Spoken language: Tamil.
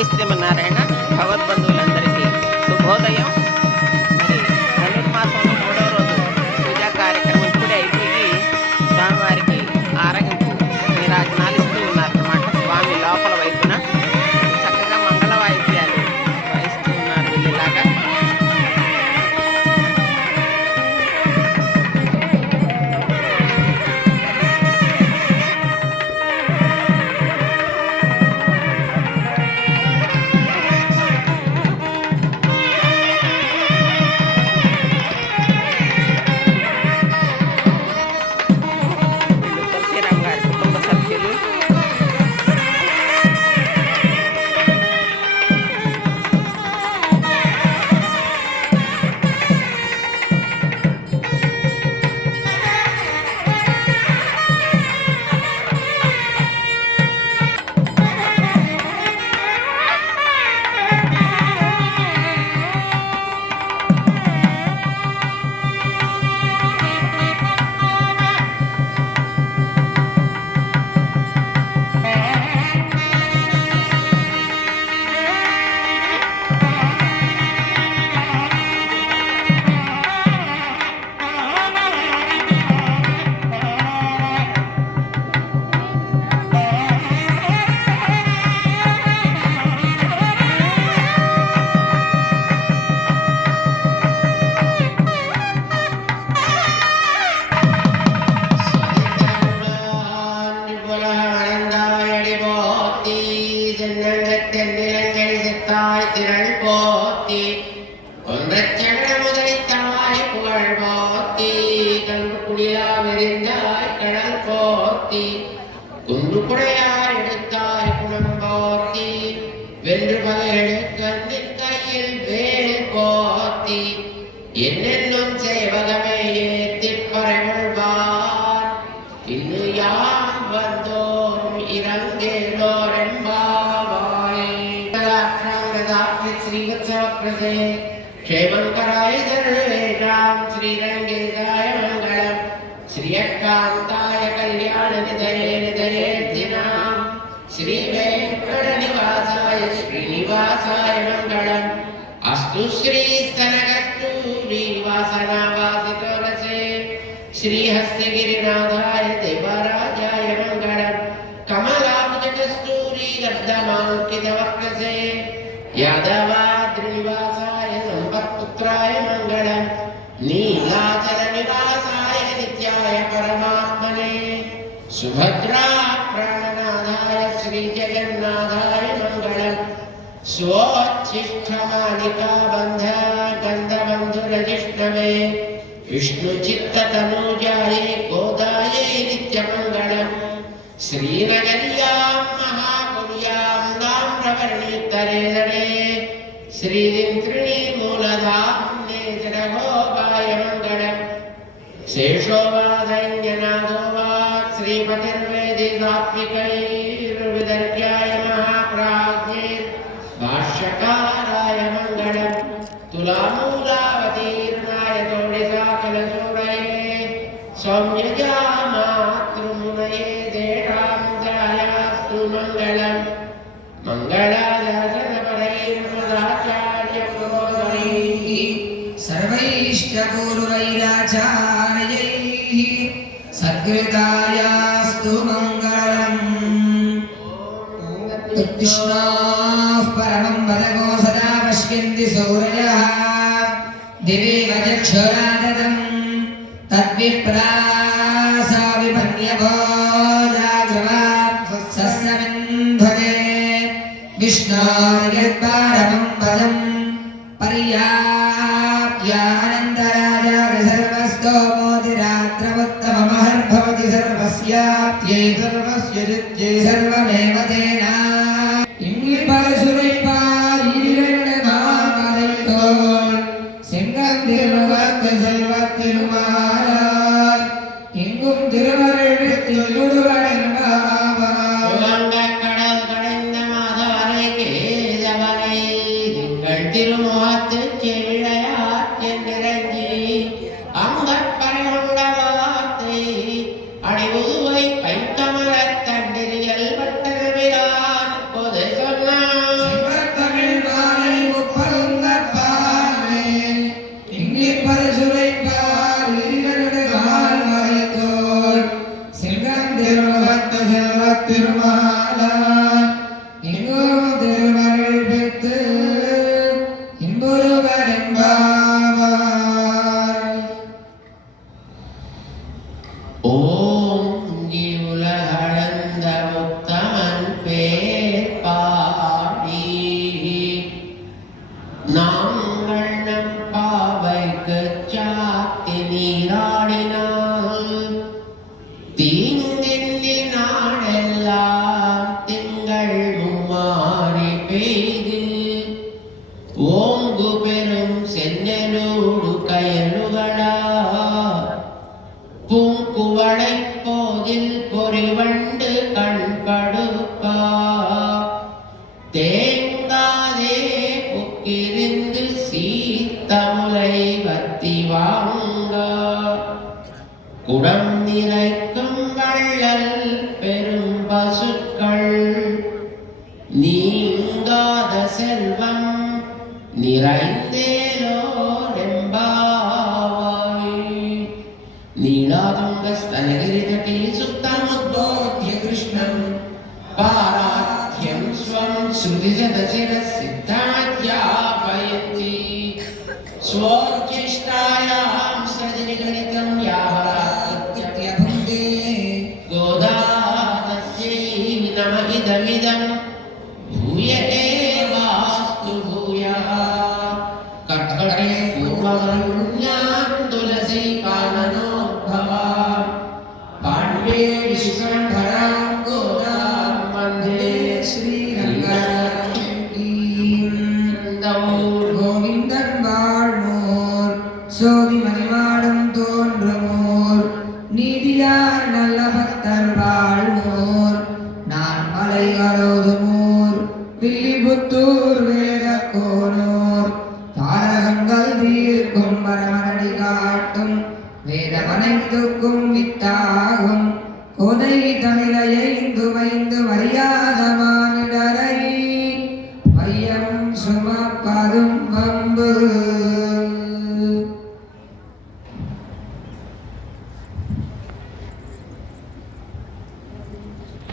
జై శ్రీమన్నారాయణ. భగవద్బంధువులందరికీ శుభోదయం. మరి ధనుర్మాసంలో 3వ రోజు పూజా కార్యక్రమం ఇప్పుడే అయిపోయి స్వామివారికి ఆరగింపు నీరాజనాలు ఇస్తూ ఉన్నారన్నమాట. స్వామి లోపల వైపున చక్కగా మంగళ వాయిద్యాలు వాయిస్తూ ఉన్నారు వీళ్ళలాగా. என்னென்னும் செய்வகமே திப்பறைகொள்வார் இன்னு யாம் வந்தோம் இறங்கேலோரெம்பாவாய் ஸ்ரீவத்சவப்ரதே க்ஷேமங்கராய சர்வேஷாம் ஸ்ரீரங்கேசாய மங்களம் ஸ்ரீயக்காந்தாய கல்யாண நிதயே நிதயேர்த்தினாம் ஸ்ரீவேங்கடநிவாசாய ஸ்ரீனிவாசாய மங்களம் अस्तु श्री स्तनकस्तूरी वासनावासितो रसे श्रीहस्यगिरिनाथाय देवराजाय मङ्गलम् कमलाभुजकस्तूरी गर्दमाङ्कितवक्षसे यादवाद्रिनिवासाय सम्पत्पुत्राय मङ्गलम् नीलाचलनिवासाय नित्याय परमात्मने सुभद्रा प्राणनाथाय श्रीजगन्नाथाय मङ्गलम् स्वोच्छिष्ठमालिका बंध गंधबंधुरजिष्णवे विष्णुचित्ततनूजाये गोदाये नित्यमङ्गलम् श्रीनगर्यां महापुर्यां ताम्रवर्णितरेदरे श्रीदिन्त्रिणीमूलधाम्ने जडगोपाय मङ्गलम् शेषो वा दैन्यनाथो वा श्रीपतिर्वेदिसात्विकैर्विदर्ग्याय महाप्राज्ञे भाष्यकाराय मङ्गलम् तुलामूलावतीर्णाय तोडिसाकलचूडये सौम्यजामातृमुनये देशां जायास्तु मङ्गलम् मङ्गलाचार्यपदैर्मदाचार्यप्रबोधैः सर्वैष्टपूर्वैराचार्यैः सद्गृतायास्तु मङ्गलम् उत्तिष्ठाः परमं वदगो सदा पश्यन्ति सूरयः दिवेव चक्षुराददं तद्विप्रासा विपन्यभो जाग्रवात् सस्यमिन्धते विष्णोर्यत्परमं पदं पर्याप्यानन्दराजाय सर्वस्तोमोतिरात्रमुत्तममहर्भवति सर्वस्याप्यै सर्वस्य जित्यै सर्वमेव तेना அடிவுவை கைத்தமரத்தண்டிரியல் பட்டனவிரான் திருமாலாய் எங்கும் திருமகள் பெற்று இன்புறுவர் என்பாவாய். ஓம் உலகளந்த முத்தமன் பேர் பாடி நாங்கள் நம் பாவைக்கு சாத்தி நீராடினால் தீங்கெண்ணி நாடெல்லாம் திங்கள் மும்மாறி பெய்து ஓங்கு பெரும் சென்னலோடு கயலுகளா பூங்குவளை போதில் பொறிவண்டு கண்படுப்பா தேங்காதே புக்கிருந்து சீத்தமுலை வத்தி வாங்க குடம் நிறைக்கும் வள்ளல் பெரும் பசுக்கள் நீங்காத செல்வம் நிறைந்தேலோ நெம்பாவாய். நீலாதுங்கஸ்தனகிரிதட்டி சுத்தமுத்தோத்ய கிருஷ்ணம் பாராத்யம் ஸ்வம் ஸ்ருதிஜதசிரசித்தாத்யாபயந்தி ஸ்வோச்சிஷ்டாயாம் சஜனிகரிதம் யாவராத்யபுந்தே கோதாதஸ்யை நம இதமிதம் பூய ஏவாஸ்து பூயः கட்கடே பூர்வமருண்யாம் துலசி கானனோத்பவா பாண்டே விசுகண்டராம் கோதாம் வந்தே ஸ்ரீரங்கநாதம். கோவிந்தன் வாழ்மோர் சோதி மணிமாடம் தோன்றுமோர் நீதியார் நல்ல பக்தர் வாழ்மோர் நான் மலை அரோதுமோர் வில்லிபுத்தூர் வேதக்கோனோர் தாரகங்கள் தீர்க்கும் பரமனடி காட்டும் வேதமனைத்துக்கும் வித்தாகும் கோதை தமிழைந்து வைந்து மரியாதமா